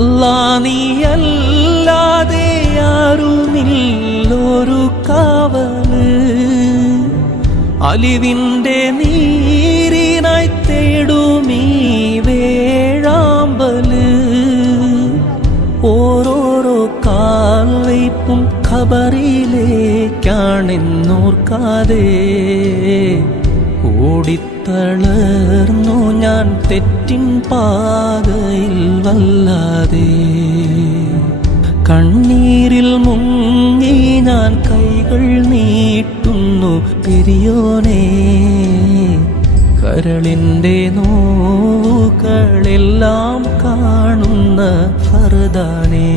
അല്ലാ നീയല്ലാതെ ആരുമില്ലൊരു കാവല് അലിവിൻ്റെ നീരിനായി തേടുമീ വേഴാമ്പല് ഓരോരോ കാൽവയ്പും ഖബറിലേക്കാണെന്നോർക്കാതെ ഓടിത്തളർന്നു ഞാൻ തെറ്റിൻ പാതയിൽ വല്ലാതെ കണ്ണീരിൽ മുങ്ങി ഞാൻ കൈകൾ നീട്ടുന്നു പെരിയോനേ കരളിൻ്റെ നോവുകളെല്ലാം കാണുന്ന ഫർദാനേ